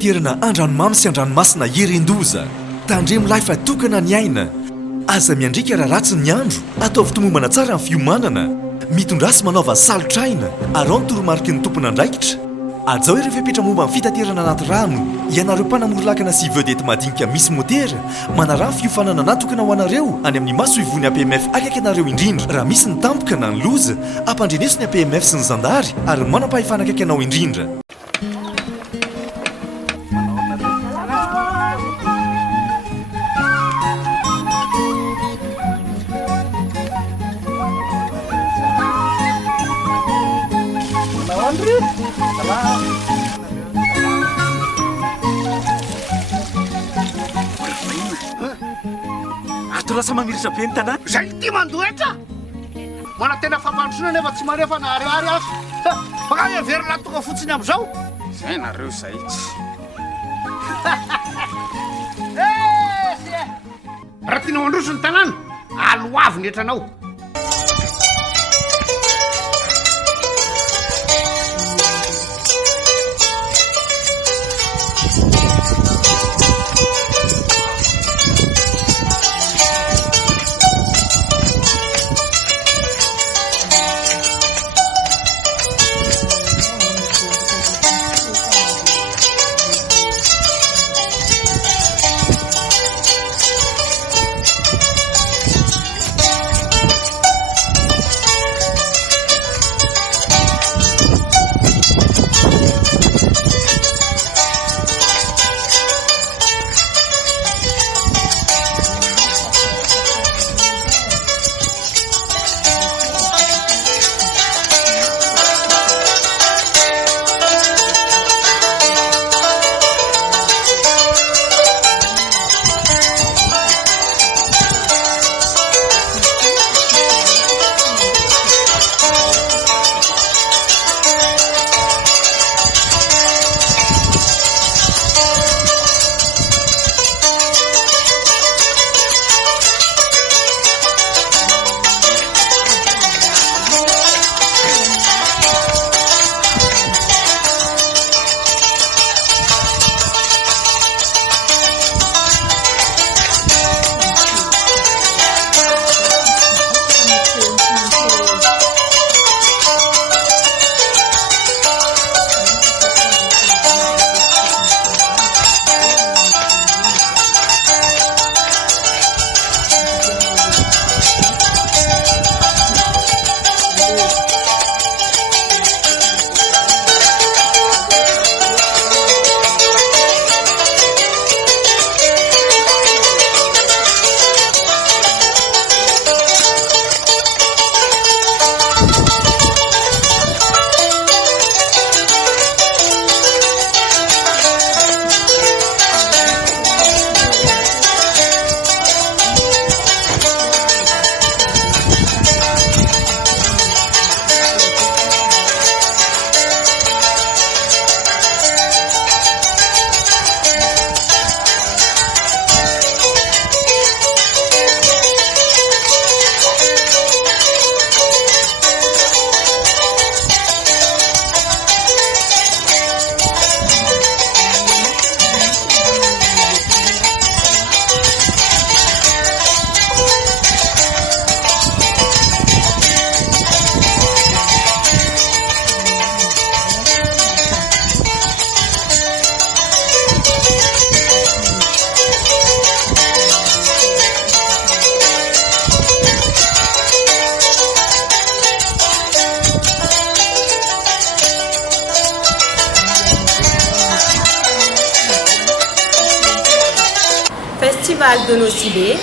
fitaterana andranomamy sy andranomasina herendoza tandremo lahy fa tokana ny aina aza miandrika raha ratsy ny andro atao fitomombana tsara ny fiomanana mitondrasy manaova salotraina arao ny toromarika ny tompona andraikitra azao ireo fepetra momba ny fitaterana anaty rano ianareo mpanamory-lakana sy vedety madinika misy motera manarano fiofanana natokana ho anareo any amin'ny maso ivony APMF akaiky anareo indrindra raha misy ny tampoka na ny loza ampandreneso ny APMF sy ny zandary ary manam-pahefana akaiky anao indrindra. Lasa mamiritra be ny tanàna zay ty mandoetra mana tena fampandrosoana nefa tsy manefa na ariary azy baka everina tonga fotsiny am'izao zay nareo zay raha tianao androso ny tanàna aloavy ny etranao. Festival de Nosy Be,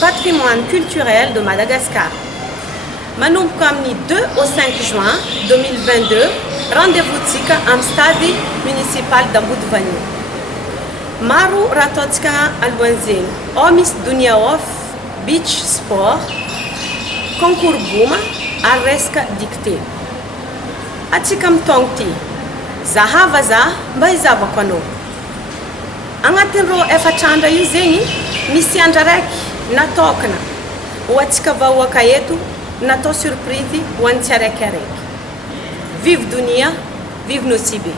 patrimoine culturel de Madagascar. Manomboko amin'ny 2 au 5 juin 2022, rendez-vous tsika amin'ny stade municipal d'Ambodivania. Maro raha ataontsika alohan'izeny, ao misy Donia off, beach sport, concours boma ary resaka dicté. Atsika amin'ny taogno ty, zahava za mba izavako anao. Agnatin'ireo efatr'andra io zegny misy andra raiky natokana ho atsika vahoaka eto natao surprise ho an'ny tsiraikaraiky. Vive Donia, vive Nosy Be.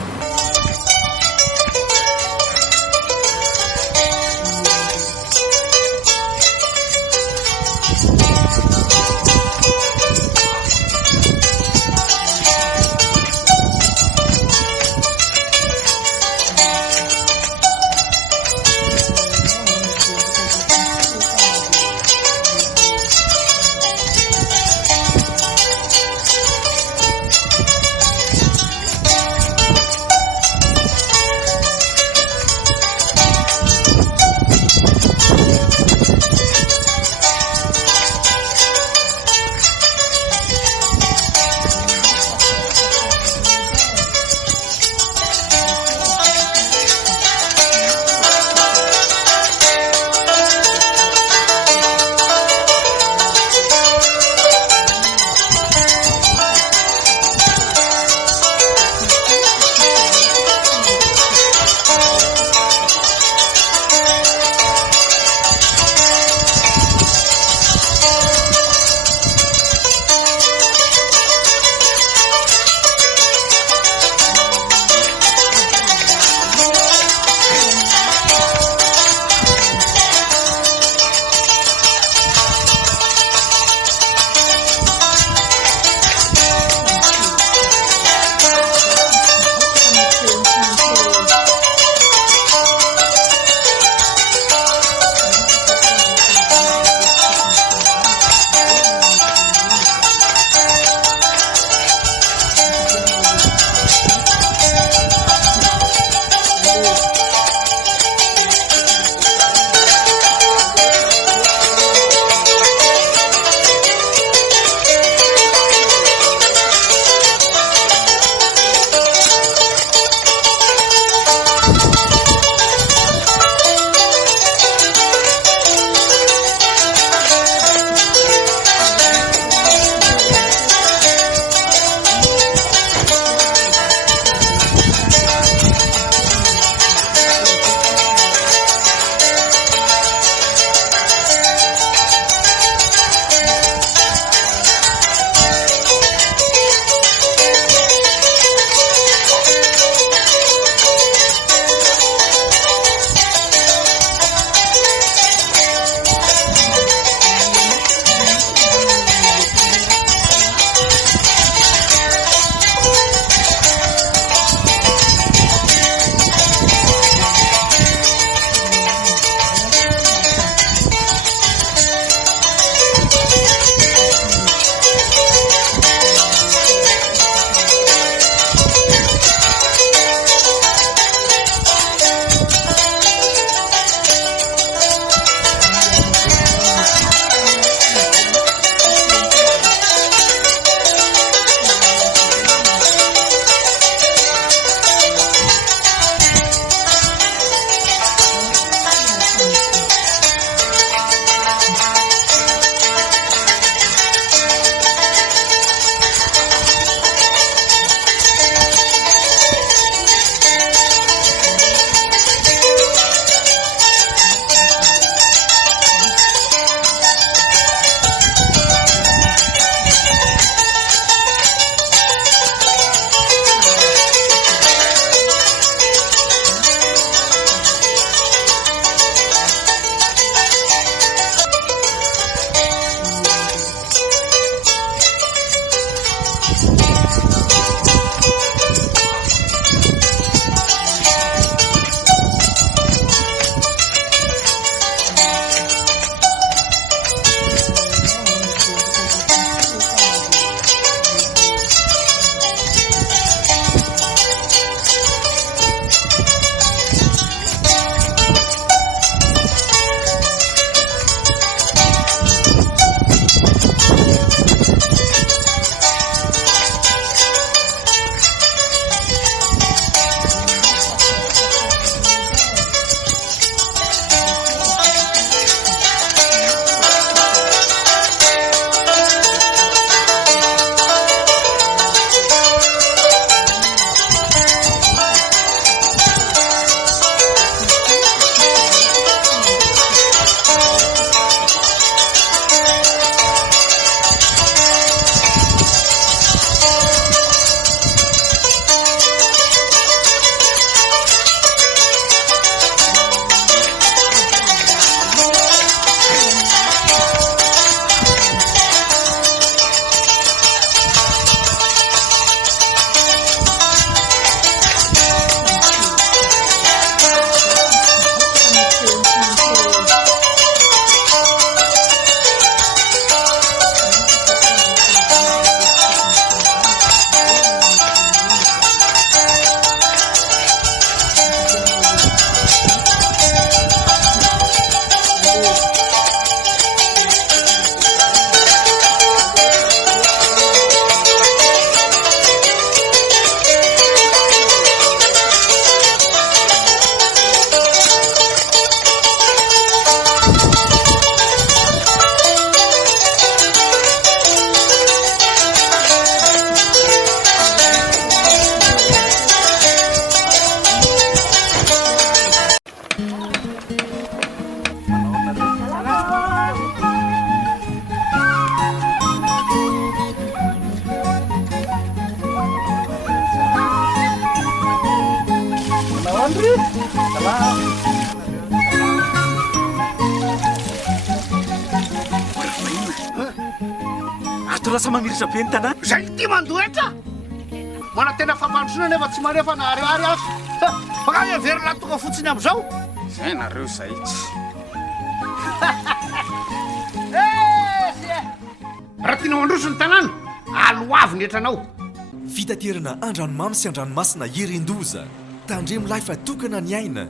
ato lasa mamiritra be ny tanàna zay ty mandoetra mana tena fampandrosoana nefa tsy manefa na ariary azo baka everina tonga fotsiny am'izao zay nareo zay tsy raha tiana mandroso ny tanàna aloavy ny etranao fitaterana andranomamy sy andranomasina herendoza tandremo lahy fa tokana ny aina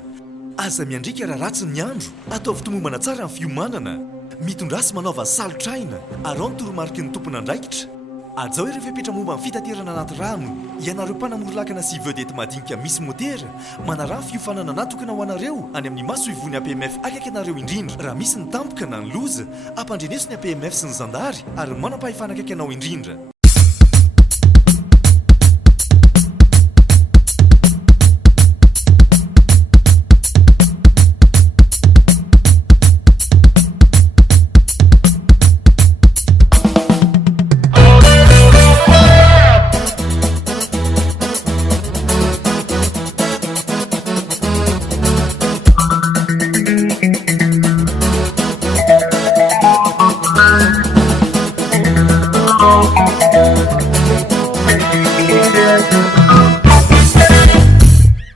aza miandrika raha ratsy ny andro atao fitomombana tsara ny fiomanana mitondrasy manaova salotraina arao ny toromarika ny tompona andraikitra ajao ireo fepetra momba ny fitaterana anaty rano ianareo mpanamorolakana sy vedety madinika misy motera manarano fiofanana natokana ho anareo any amin'ny maso ivony APMF akaiky anareo indrindra raha misy ny tampoka na ny loza ampandreneso ny APMF sy ny zandary ary manam-pahefana akaiky anao indrindra